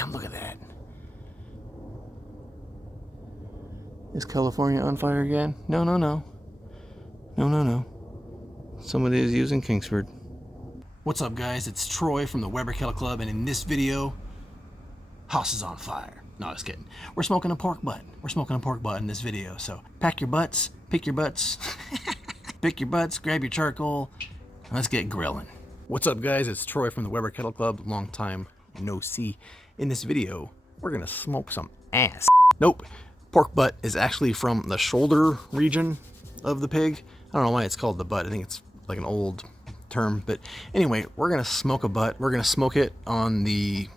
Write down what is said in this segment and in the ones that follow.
Damn, look at that. Is California on fire again? No, no, no. No, no, no. Somebody is using Kingsford. What's up, guys? It's Troy from the Weber Kettle Club, and in this video, house is on fire. No, just kidding. We're smoking a pork butt. We're smoking a pork butt in this video, so pack your butts, pick your butts, pick your butts, grab your charcoal, and let's get grilling. What's up, guys? It's Troy from the Weber Kettle Club. Long time no see. In this video, we're gonna smoke some ass. Nope. Pork butt is actually from the shoulder region of the pig. I don't know why it's called the butt. I think it's like an old term, but anyway, we're gonna smoke a butt. We're gonna smoke it on the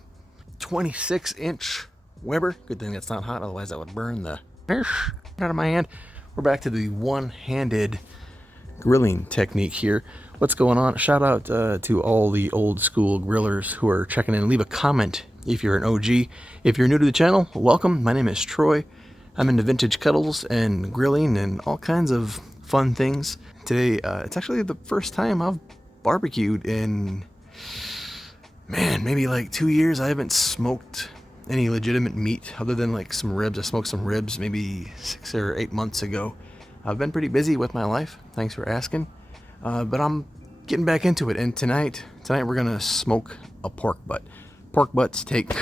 26-inch Weber. Good thing that's not hot, otherwise that would burn the fish out of my hand. We're back to the one-handed grilling technique here. What's going on? Shout out to all the old school grillers who are checking in. Leave a comment if you're an OG. If you're new to the channel, welcome. My name is Troy. I'm into vintage kettles and grilling and all kinds of fun things. Today, it's actually the first time I've barbecued in, man, maybe like 2 years. I haven't smoked any legitimate meat other than like some ribs. I smoked some ribs maybe 6 or 8 months ago. I've been pretty busy with my life. Thanks for asking. But I'm getting back into it. And tonight we're gonna smoke a pork butt. Pork butts take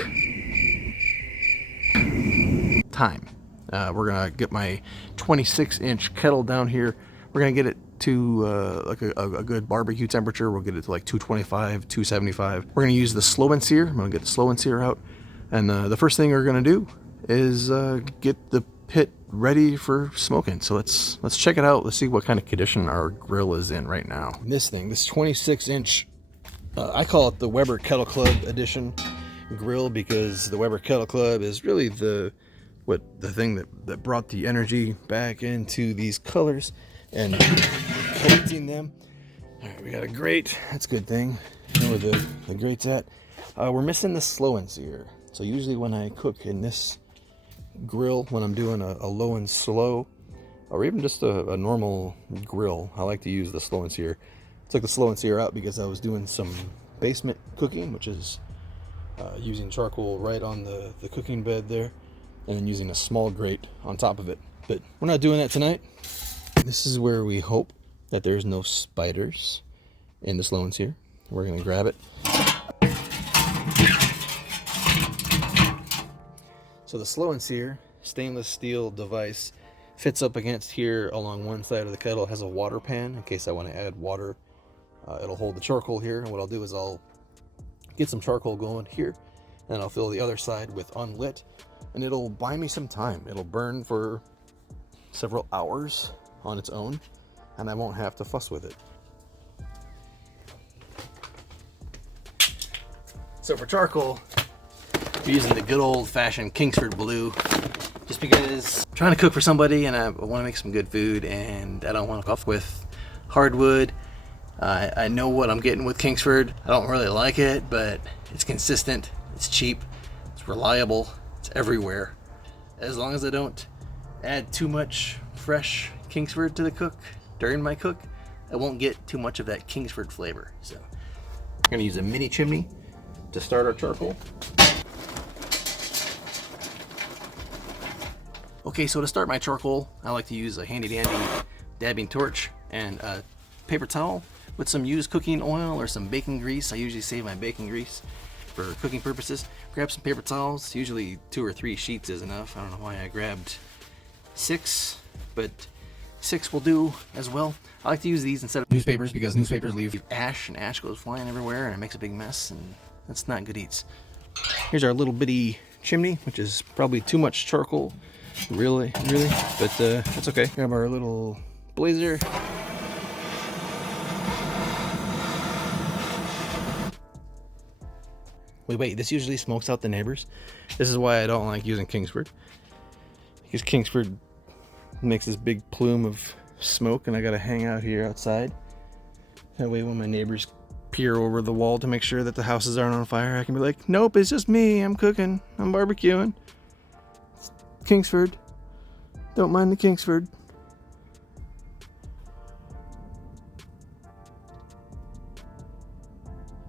time. We're gonna get my 26-inch kettle down here. We're gonna get it to like a good barbecue temperature. We'll get it to like 225, 275. We're gonna use the Slow N Sear. I'm gonna get the Slow N Sear out. And the first thing we're gonna do is get the pit ready for smoking. So let's check it out. Let's see what kind of condition our grill is in right now. This 26-inch, I call it the Weber Kettle Club edition grill, because the Weber Kettle Club is really the thing that brought the energy back into these colors and collecting them. All right, we got a grate. That's a good thing. You know where the grate's at. We're missing the Slow N Sear. So usually when I cook in this grill, when I'm doing a low and slow, or even just a normal grill, I like to use the Slow N Sear. Took the Slow N Sear out because I was doing some basement cooking, which is using charcoal right on the cooking bed there, and then using a small grate on top of it. But we're not doing that tonight. This is where we hope that there's no spiders in the Slow N Sear. We're gonna grab it. So the Slow N Sear stainless steel device fits up against here along one side of the kettle. It has a water pan in case I want to add water. It'll hold the charcoal here, and what I'll do is I'll get some charcoal going here, and I'll fill the other side with unlit, and it'll buy me some time. It'll burn for several hours on its own, and I won't have to fuss with it. So for charcoal, we're using the good old-fashioned Kingsford Blue, just because I'm trying to cook for somebody and I want to make some good food, and I don't want to cook with hardwood. I know what I'm getting with Kingsford. I don't really like it, but it's consistent, it's cheap, it's reliable, it's everywhere. As long as I don't add too much fresh Kingsford to the cook during my cook, I won't get too much of that Kingsford flavor. So I'm gonna use a mini chimney to start our charcoal. Okay, so to start my charcoal, I like to use a handy dandy dabbing torch and a paper towel with some used cooking oil or some bacon grease. I usually save my bacon grease for cooking purposes. Grab some paper towels. Usually 2 or 3 sheets is enough. I don't know why I grabbed 6, but 6 will do as well. I like to use these instead of newspapers because newspapers leave ash, and ash goes flying everywhere and it makes a big mess, and that's not good eats. Here's our little bitty chimney, which is probably too much charcoal, really, but that's okay. Grab our little blazer. Wait, this usually smokes out the neighbors. This is why I don't like using Kingsford, because Kingsford makes this big plume of smoke, and I gotta hang out here outside. That way when my neighbors peer over the wall to make sure that the houses aren't on fire, I can be like, nope, it's just me, I'm cooking, I'm barbecuing. It's Kingsford, don't mind the Kingsford.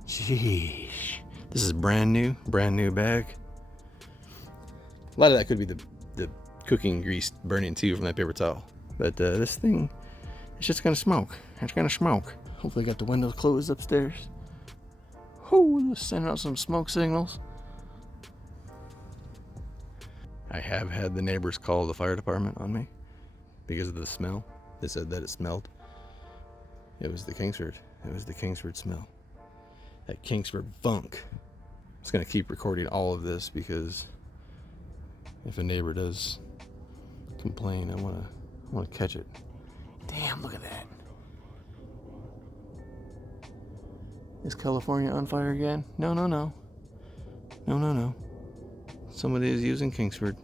Sheesh. This is brand new bag. A lot of that could be the cooking grease burning too from that paper towel. But this thing, it's just gonna smoke. It's gonna smoke. Hopefully I got the windows closed upstairs. Oh, just sending out some smoke signals. I have had the neighbors call the fire department on me because of the smell. They said that it smelled. It was the Kingsford. It was the Kingsford smell. That Kingsford funk. I'm just gonna keep recording all of this because if a neighbor does complain, I wanna catch it. Damn, look at that. Is California on fire again? No, no, no. No, no, no. Somebody is using Kingsford.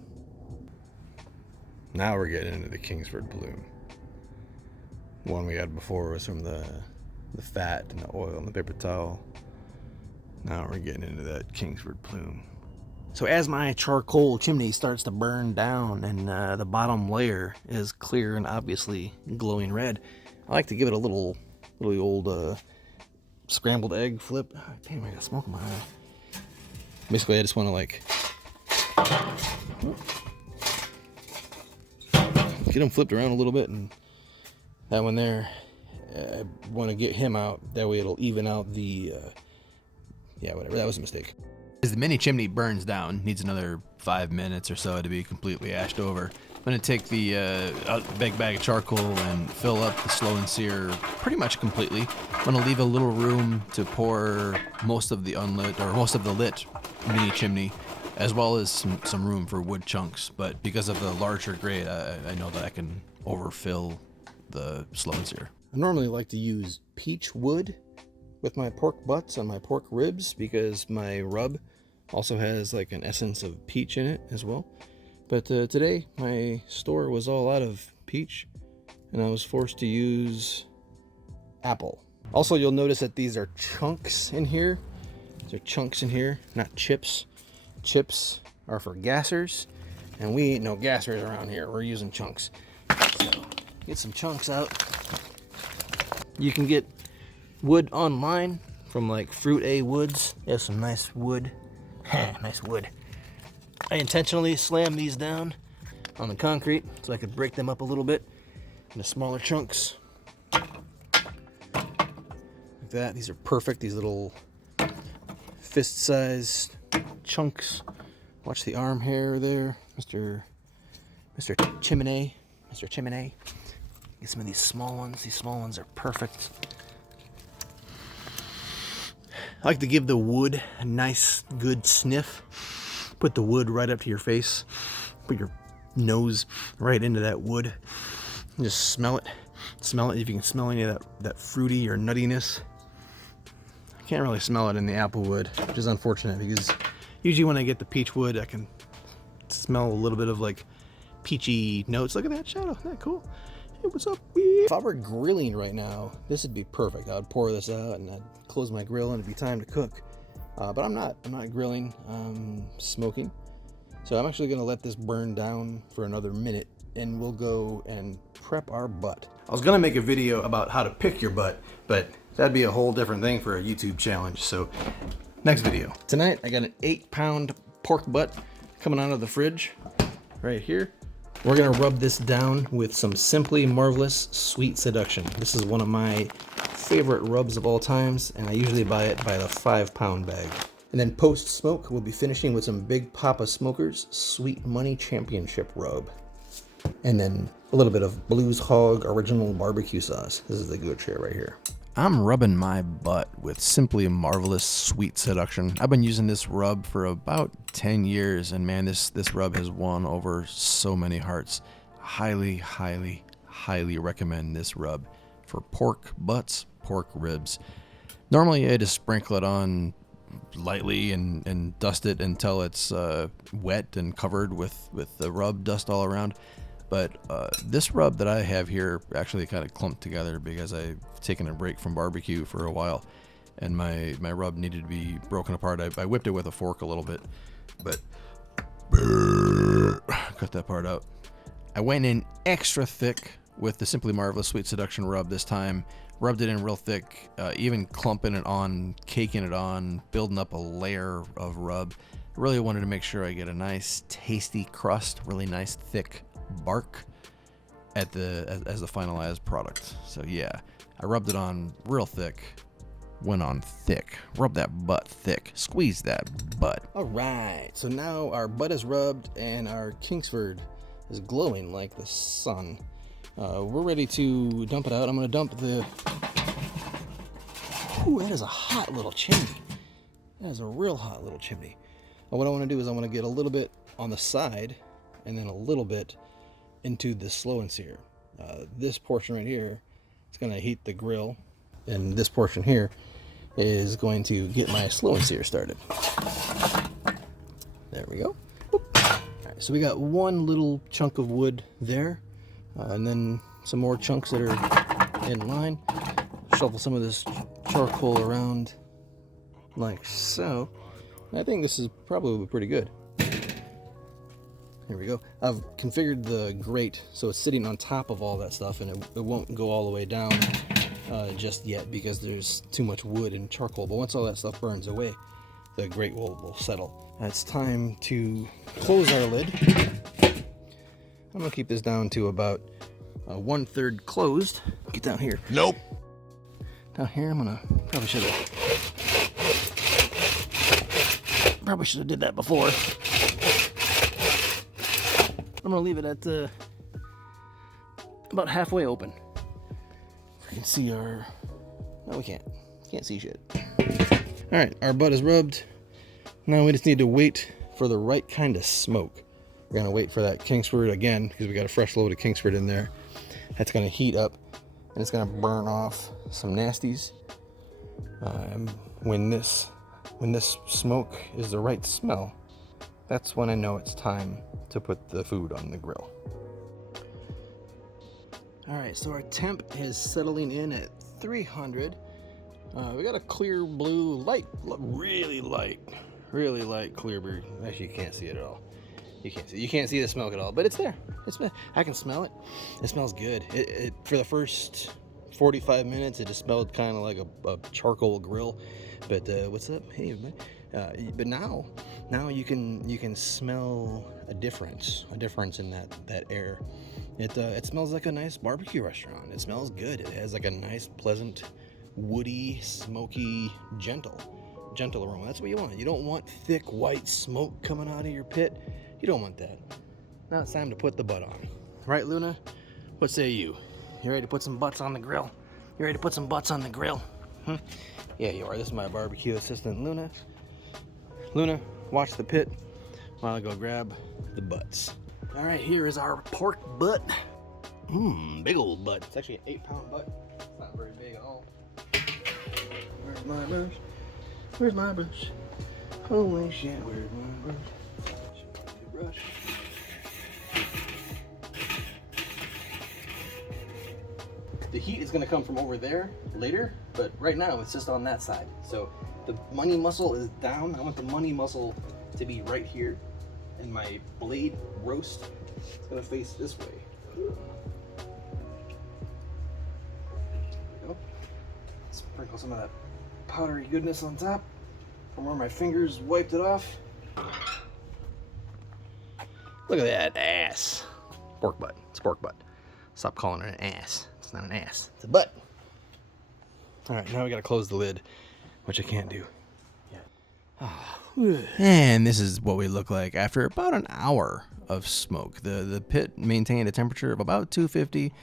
Now we're getting into the Kingsford plume. One we had before was from the fat and the oil and the paper towel. Now we're getting into that Kingsford plume. So as my charcoal chimney starts to burn down and the bottom layer is clear and obviously glowing red, I like to give it a little old scrambled egg flip. Oh, damn, I got smoke in my eye. Basically, I just want to like get him flipped around a little bit, and that one there, I want to get him out. That way it'll even out the, yeah, whatever, that was a mistake. As the mini chimney burns down, needs another 5 minutes or so to be completely ashed over. I'm going to take the big bag of charcoal and fill up the Slow N Sear pretty much completely. I'm going to leave a little room to pour most of the unlit, or most of the lit mini chimney, as well as some room for wood chunks. But because of the larger grade, I know that I can overfill the Slow N Sear. I normally like to use peach wood with my pork butts and my pork ribs because my rub also has like an essence of peach in it as well. But today my store was all out of peach and I was forced to use apple. Also, you'll notice that these are chunks in here. These are chunks in here, not chips. Chips are for gassers, and we ain't no gassers around here. We're using chunks. So get some chunks out. You can get wood online from like Fruit A Woods. They have some nice wood. Nice wood. I intentionally slammed these down on the concrete so I could break them up a little bit into smaller chunks. Like that. These are perfect. These little fist-sized chunks. Watch the arm hair there, Mr. Chimney. Mr. Chimney. Get some of these small ones. These small ones are perfect. I like to give the wood a nice, good sniff. Put the wood right up to your face. Put your nose right into that wood. And just smell it. Smell it if you can smell any of that fruity or nuttiness. I can't really smell it in the apple wood, which is unfortunate because usually when I get the peach wood, I can smell a little bit of like peachy notes. Look at that shadow. Isn't that cool? Hey, what's up? If I were grilling right now, this would be perfect. I would pour this out and I'd close my grill and it'd be time to cook. But I'm not grilling, I'm smoking. So I'm actually gonna let this burn down for another minute and we'll go and prep our butt. I was gonna make a video about how to pick your butt, but that'd be a whole different thing for a YouTube challenge. So next video. Tonight, I got an 8-pound pork butt coming out of the fridge right here. We're gonna rub this down with some Simply Marvelous Sweet Seduction. This is one of my favorite rubs of all times, and I usually buy it by the 5-pound bag. And then post-smoke, we'll be finishing with some Big Papa Smokers Sweet Money Championship Rub. And then a little bit of Blues Hog Original Barbecue Sauce. This is the good shit right here. I'm rubbing my butt with Simply Marvelous Sweet Seduction. I've been using this rub for about 10 years, and man, this rub has won over so many hearts. Highly, highly, highly recommend this rub for pork butts, pork ribs. Normally I just sprinkle it on lightly and dust it until it's wet and covered with the rub dust all around. But this rub that I have here actually kind of clumped together because I've taken a break from barbecue for a while and my rub needed to be broken apart. I whipped it with a fork a little bit, but cut that part out. I went in extra thick with the Simply Marvelous Sweet Seduction rub this time. Rubbed it in real thick, even clumping it on, caking it on, building up a layer of rub. I really wanted to make sure I get a nice tasty crust, really nice thick bark at as the finalized product. So yeah, I rubbed it on real thick, went on thick, rub that butt thick, squeeze that butt. All right, so now our butt is rubbed and our Kingsford is glowing like the sun. We're ready to dump it out. I'm gonna dump the, ooh, that is a hot little chimney. That is a real hot little chimney. And what I wanna do is I wanna get a little bit on the side and then a little bit into the Slow N Sear. This portion right here is going to heat the grill, and this portion here is going to get my Slow N Sear started. There we go. All right, so we got one little chunk of wood there, and then some more chunks that are in line. Shuffle some of this charcoal around like so. I think this is probably pretty good. Here we go. I've configured the grate so it's sitting on top of all that stuff, and it won't go all the way down just yet because there's too much wood and charcoal. But once all that stuff burns away, the grate will settle. It's time to close our lid. I'm gonna keep this down to about 1/3 closed. Get down here. Nope. Down here, I'm gonna probably should have did that before. I'm gonna leave it at about halfway open. We can see our, no, we can't see shit. All right, our butt is rubbed. Now we just need to wait for the right kind of smoke. We're gonna wait for that Kingsford again because we got a fresh load of Kingsford in there. That's gonna heat up and it's gonna burn off some nasties. When this smoke is the right smell, that's when I know it's time to put the food on the grill. All right, so our temp is settling in at 300. We got a clear blue, really light clear blue. Actually, you can't see it at all. You can't see the smoke at all, but it's there. I can smell it. It smells good. It for the first 45 minutes, it just smelled kind of like a charcoal grill. But what's up? Hey, everybody. But now you can smell a difference in that air. It smells like a nice barbecue restaurant. It smells good. It has like a nice, pleasant, woody, smoky, gentle aroma. That's what you want. You don't want thick white smoke coming out of your pit. You don't want that. Now it's time to put the butt on. Right, Luna? What say you? You ready to put some butts on the grill? You ready to put some butts on the grill? Yeah, you are. This is my barbecue assistant, Luna. Luna, watch the pit while I go grab the butts. All right, here is our pork butt. Big old butt. It's actually an 8-pound butt. It's not very big at all. Where's my brush? Where's my brush? Holy shit, where's my brush? The heat is gonna come from over there later, but right now it's just on that side. So the money muscle is down. I want the money muscle to be right here, and my blade roast is gonna face this way. There we go. Sprinkle some of that powdery goodness on top from where my fingers wiped it off. Look at that ass. Pork butt. It's pork butt. Stop calling it an ass. It's not an ass. It's a butt. All right, now we gotta close the lid, which I can't do. And this is what we look like after about an hour of smoke. The pit maintained a temperature of about 250.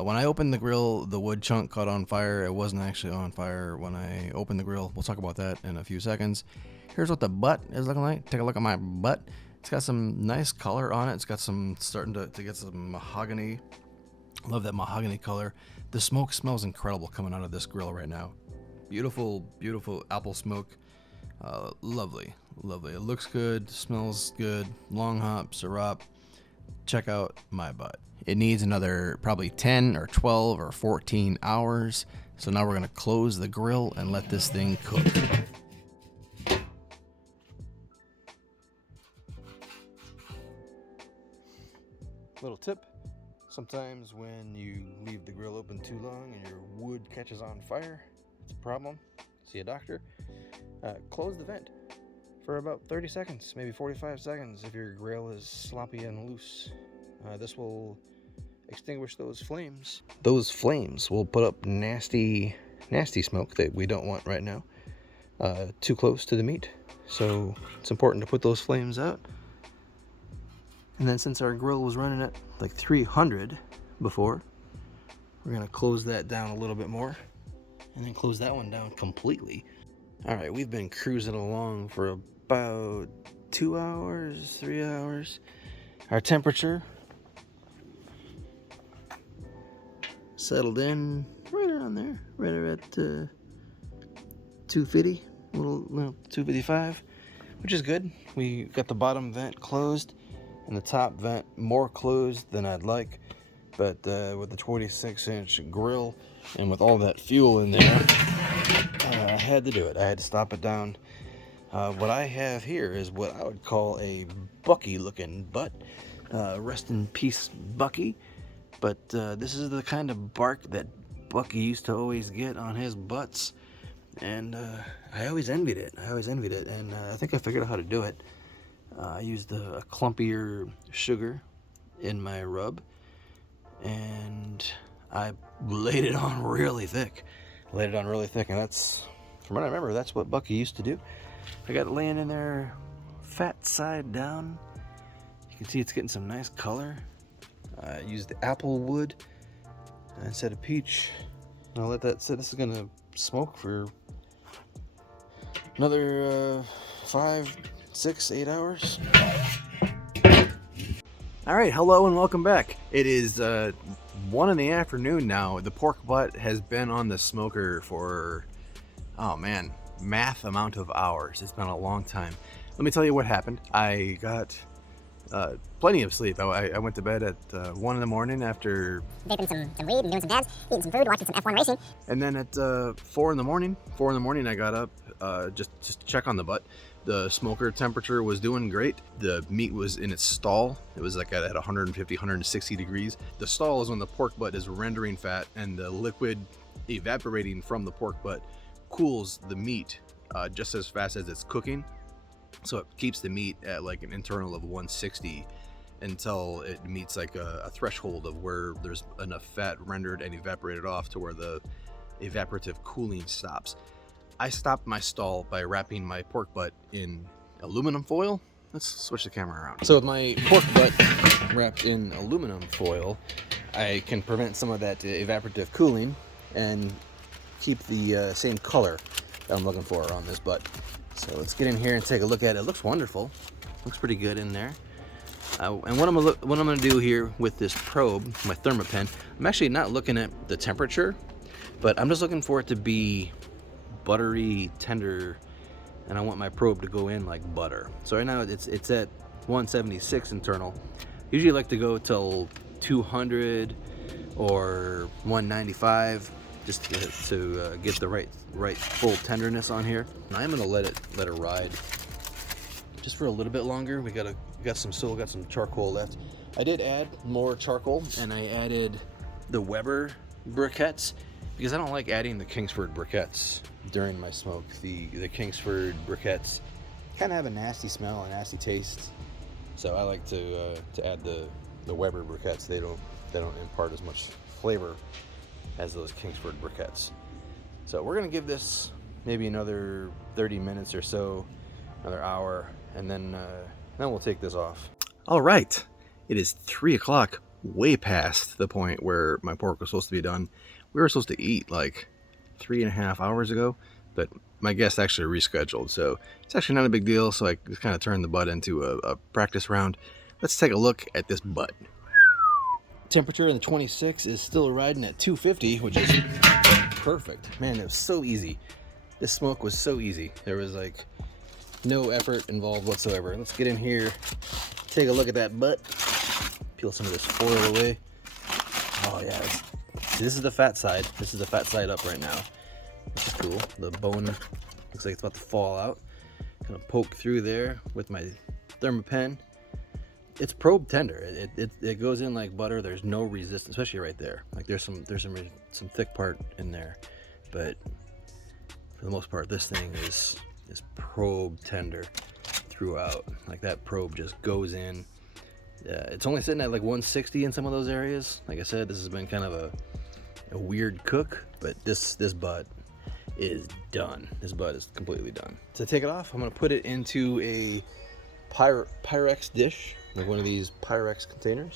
When I opened the grill, the wood chunk caught on fire. It wasn't actually on fire when I opened the grill. We'll talk about that in a few seconds. Here's what the butt is looking like. Take a look at my butt. It's got some nice color on it. It's got some starting to get some mahogany. Love that mahogany color. The smoke smells incredible coming out of this grill right now. Beautiful, beautiful apple smoke. Lovely. It looks good, smells good. Long hop, Syrah. Check out my butt. It needs another probably 10 or 12 or 14 hours. So now we're gonna close the grill and let this thing cook. Little tip. Sometimes when you leave the grill open too long and your wood catches on fire, it's a problem. See a doctor. Close the vent. for about 30 seconds, maybe 45 seconds if your grill is sloppy and loose. This will extinguish those flames. Those flames will put up nasty smoke that we don't want right now, too close to the meat. So it's important to put those flames out. And then since our grill was running at like 300 before, we're gonna close that down a little bit more and then close that one down completely. All right, we've been cruising along for about 2 hours, 3 hours. Our temperature settled in right around there, right at 250, little 255, which is good. We got the bottom vent closed and the top vent more closed than I'd like, but with the 26-inch grill and with all that fuel in there, I had to do it. I had to stop it down. What I have here is what I would call a Bucky looking butt. Rest in peace, Bucky. But this is the kind of bark that Bucky used to always get on his butts. And I always envied it. And I think I figured out how to do it. I used a clumpier sugar in my rub. And I laid it on really thick. And that's, from what I remember, that's what Bucky used to do. I got it laying in there fat side down. You can see it's getting some nice color. I used the apple wood instead of peach. I'll let that sit. This is gonna smoke for another 5, 6, 8 hours. All right, hello and welcome back. It is 1 in the afternoon now. The pork butt has been on the smoker for, oh man, math amount of hours. It's been a long time. Let me tell you what happened. I got plenty of sleep. I went to bed at 1 in the morning after vaping some weed and doing some dabs, eating some food, watching some F1 racing. And then at 4 in the morning, I got up just to check on the butt. The smoker temperature was doing great. The meat was in its stall. It was like at 150, 160 degrees. The stall is when the pork butt is rendering fat and the liquid evaporating from the pork butt cools the meat just as fast as it's cooking. So it keeps the meat at like an internal of 160 until it meets like a threshold of where there's enough fat rendered and evaporated off to where the evaporative cooling stops. I stopped my stall by wrapping my pork butt in aluminum foil. Let's switch the camera around. So with my pork butt wrapped in aluminum foil, I can prevent some of that evaporative cooling and keep the same color that I'm looking for on this butt. So let's get in here and take a look at it. It looks wonderful. Looks pretty good in there. And what I'm gonna do here with this probe, my thermopen, I'm actually not looking at the temperature, but I'm just looking for it to be buttery, tender, and I want my probe to go in like butter. So right now it's at 176 internal. Usually I like to go till 200 or 195 just to get the right full tenderness on here. And I'm gonna let it ride just for a little bit longer. We got some charcoal left. I did add more charcoal and I added the Weber briquettes because I don't like adding the Kingsford briquettes during my smoke. The Kingsford briquettes kind of have a nasty smell, a nasty taste. So I like to add the Weber briquettes. They don't impart as much flavor as those Kingsford briquettes. So we're gonna give this maybe another 30 minutes or so, another hour, and then we'll take this off. All right, it is 3 o'clock, way past the point where my pork was supposed to be done. We were supposed to eat like 3.5 hours ago, but my guest actually rescheduled, so it's actually not a big deal. So I just kind of turned the butt into a practice round. Let's take a look at this butt. Temperature in the 26 is still riding at 250, which is perfect. Man, it was so easy. This smoke was so easy. There was like no effort involved whatsoever. Let's get in here, take a look at that butt, peel some of this foil away. Oh yeah, this is the fat side. This is the fat side up right now, which is cool. The bone looks like it's about to fall out. Gonna poke through there with my thermopen. It's probe tender. It goes in like butter. There's no resistance, especially right there. Like there's some thick part in there, but for the most part, this thing is this probe tender throughout. Like that probe just goes in. It's only sitting at like 160 in some of those areas. Like I said, this has been kind of a weird cook, but this butt is done. This butt is completely done. To take it off, I'm gonna put it into a Pyrex dish, like one of these Pyrex containers.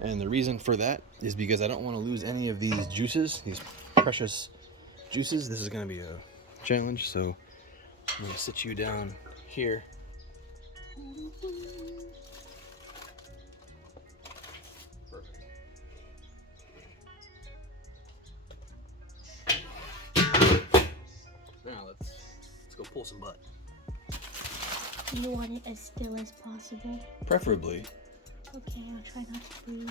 And the reason for that is because I don't want to lose any of these juices, these precious juices. This is going to be a challenge, so I'm going to sit you down here. Perfect. Now let's go pull some butt. You want it as still as possible? Preferably. Okay, I'll try not to breathe.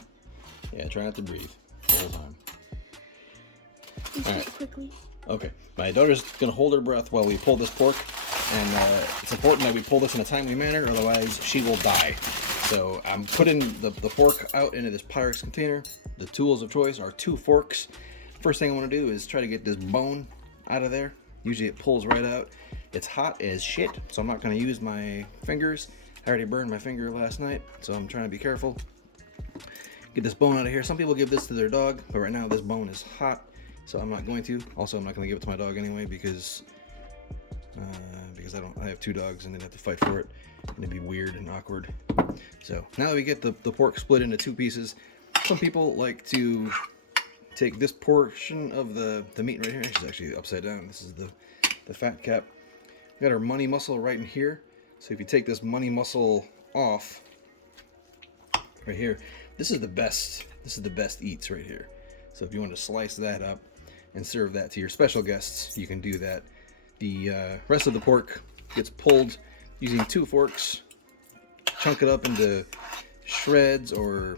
Yeah, try not to breathe the whole time. All right. Quickly. Okay, my daughter's gonna hold her breath while we pull this pork, and it's important that we pull this in a timely manner, otherwise she will die. So I'm putting the pork out into this Pyrex container. The tools of choice are 2 forks. First thing I want to do is try to get this bone out of there. Usually it pulls right out. It's hot as shit, so I'm not going to use my fingers. I already burned my finger last night, so I'm trying to be careful. Get this bone out of here. Some people give this to their dog, but right now this bone is hot, so I'm not going to. Also, I'm not going to give it to my dog anyway because I have 2 dogs and they'd have to fight for it, and it'd be weird and awkward. So now that we get the pork split into 2 pieces, some people like to take this portion of the meat right here. It's actually upside down. This is the fat cap. We got our money muscle right in here. So if you take this money muscle off right here, this is the best eats right here. So if you want to slice that up and serve that to your special guests, you can do that. The rest of the pork gets pulled using 2 forks. Chunk it up into shreds or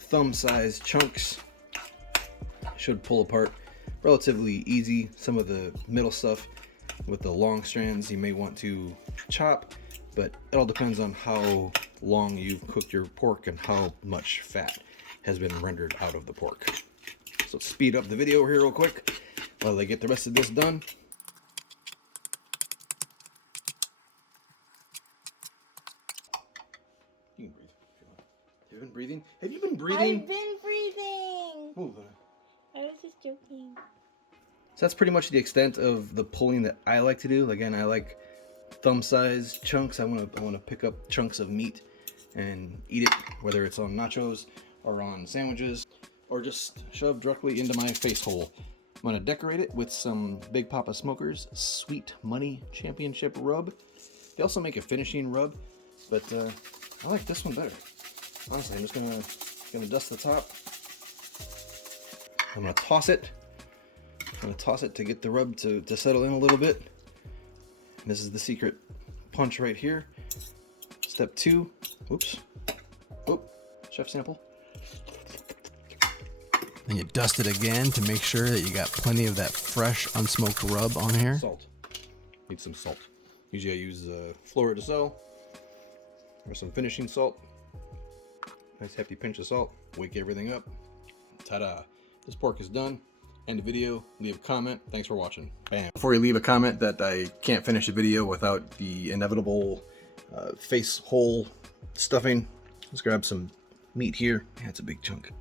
thumb-sized chunks. Should pull apart relatively easy. Some of the middle stuff with the long strands you may want to chop, but it all depends on how long you've cooked your pork and how much fat has been rendered out of the pork. So let's speed up the video here real quick while I get the rest of this done. You can breathe. Have you been breathing? Have you been breathing? I've been breathing! Move. I was just joking. So that's pretty much the extent of the pulling that I like to do. Again, I like thumb-sized chunks. I want to pick up chunks of meat and eat it, whether it's on nachos or on sandwiches, or just shoved directly into my face hole. I'm going to decorate it with some Big Papa Smokers Sweet Money Championship rub. They also make a finishing rub, but I like this one better. Honestly, I'm just gonna dust the top. I'm gonna toss it. I'm going to toss it to get the rub to settle in a little bit. And this is the secret punch right here. Step 2. Oops. Oh, chef sample. Then you dust it again to make sure that you got plenty of that fresh, unsmoked rub on here. Salt. Need some salt. Usually I use Fleur de Sel or some finishing salt. Nice hefty pinch of salt. Wake everything up. Ta-da. This pork is done. End the video, leave a comment. Thanks for watching. Bam. Before you leave a comment that I can't finish the video without the inevitable face hole stuffing, let's grab some meat here. Yeah, it's a big chunk.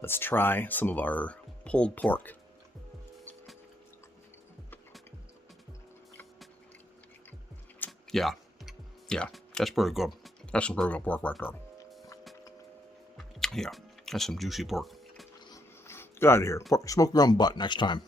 Let's try some of our pulled pork. Yeah, that's pretty good. That's some pretty good pork right there. Yeah, that's some juicy pork. Get out of here. Smoke your own butt next time.